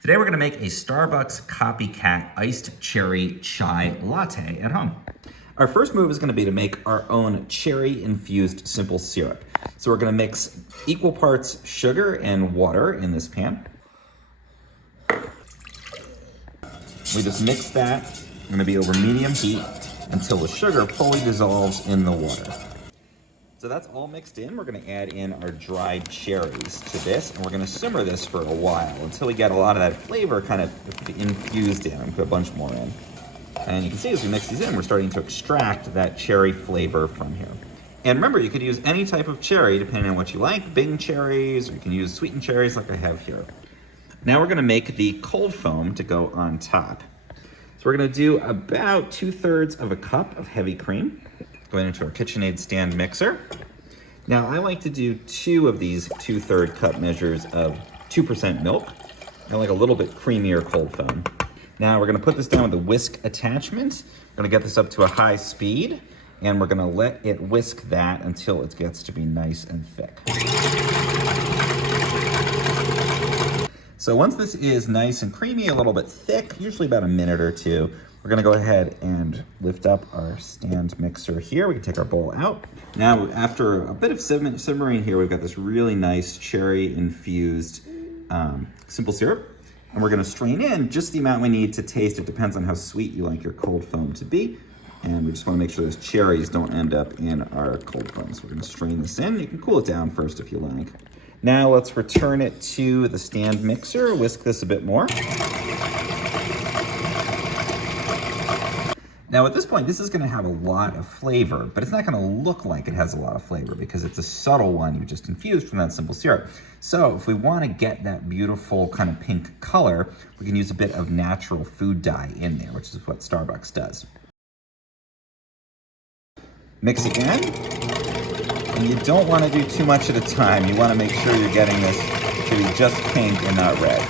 Today we're gonna make a Starbucks Copycat iced cherry chai latte at home. Our first move is gonna be to make our own cherry infused simple syrup. So we're gonna mix equal parts sugar and water in this pan. We just mix that, gonna be over medium heat until the sugar fully dissolves in the water. So that's all mixed in. We're gonna add in our dried cherries to this, and we're gonna simmer this for a while until we get a lot of that flavor kind of infused in. And put a bunch more in. And you can see as we mix these in, we're starting to extract that cherry flavor from here. And remember, you could use any type of cherry depending on what you like. Bing cherries, or you can use sweetened cherries like I have here. Now we're gonna make the cold foam to go on top. So we're gonna do about 2/3 of a cup of heavy cream going into our KitchenAid stand mixer. Now I like to do 2 of these 2/3 cup measures of 2% milk. I like a little bit creamier cold foam. Now we're gonna put this down with a whisk attachment. We're gonna get this up to a high speed, and we're gonna let it whisk that until it gets to be nice and thick. So once this is nice and creamy, a little bit thick, usually about a minute or 2, we're gonna go ahead and lift up our stand mixer here. We can take our bowl out. Now, after a bit of simmering here, we've got this really nice cherry infused simple syrup. And we're gonna strain in just the amount we need to taste. It depends on how sweet you like your cold foam to be. And we just wanna make sure those cherries don't end up in our cold foam. So we're gonna strain this in. You can cool it down first if you like. Now let's return it to the stand mixer, whisk this a bit more. Now at this point, this is gonna have a lot of flavor, but it's not gonna look like it has a lot of flavor because it's a subtle one you just infused from that simple syrup. So if we wanna get that beautiful kind of pink color, we can use a bit of natural food dye in there, which is what Starbucks does. Mix again, and you don't wanna do too much at a time. You wanna make sure you're getting this to be just pink and not red.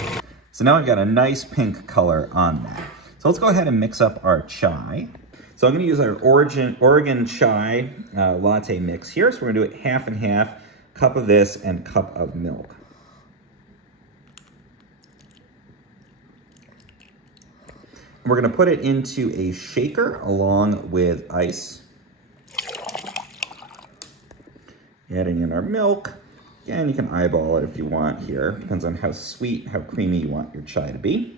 So now I've got a nice pink color on that. So let's go ahead and mix up our chai. So I'm gonna use our Oregon chai latte mix here. So we're gonna do it half and half, cup of this and cup of milk. And we're gonna put it into a shaker along with ice. Adding in our milk. Again, you can eyeball it if you want here. Depends on how sweet, how creamy you want your chai to be.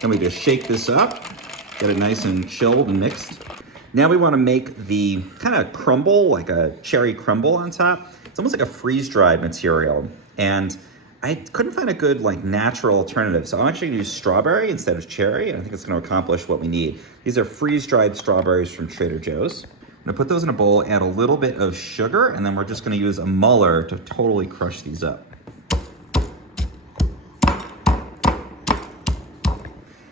Then we just shake this up, get it nice and chilled and mixed. Now we wanna make the kind of crumble, like a cherry crumble on top. It's almost like a freeze-dried material. And I couldn't find a good like natural alternative. So I'm actually gonna use strawberry instead of cherry, and I think it's gonna accomplish what we need. These are freeze-dried strawberries from Trader Joe's. I'm gonna put those in a bowl, add a little bit of sugar, and then we're just gonna use a muller to totally crush these up.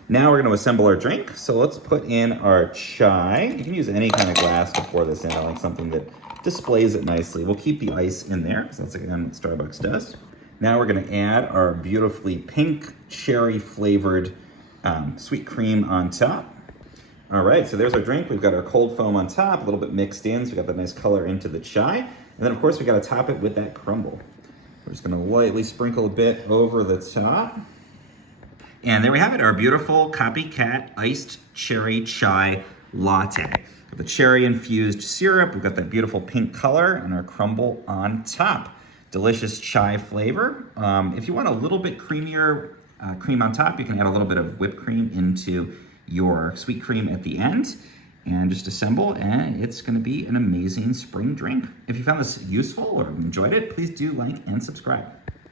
Now we're gonna assemble our drink. So let's put in our chai. You can use any kind of glass to pour this in. I like something that displays it nicely. We'll keep the ice in there, because that's again what Starbucks does. Now we're gonna add our beautifully pink cherry flavored sweet cream on top. All right, so there's our drink. We've got our cold foam on top, a little bit mixed in, so we got that nice color into the chai. And then of course we gotta top it with that crumble. We're just gonna lightly sprinkle a bit over the top. And there we have it, our beautiful Copycat iced cherry chai latte. With the cherry infused syrup, we've got that beautiful pink color and our crumble on top. Delicious chai flavor. If you want a little bit creamier cream on top, you can add a little bit of whipped cream into your sweet cream at the end and just assemble, and it's gonna be an amazing spring drink. If you found this useful or enjoyed it, please do like and subscribe.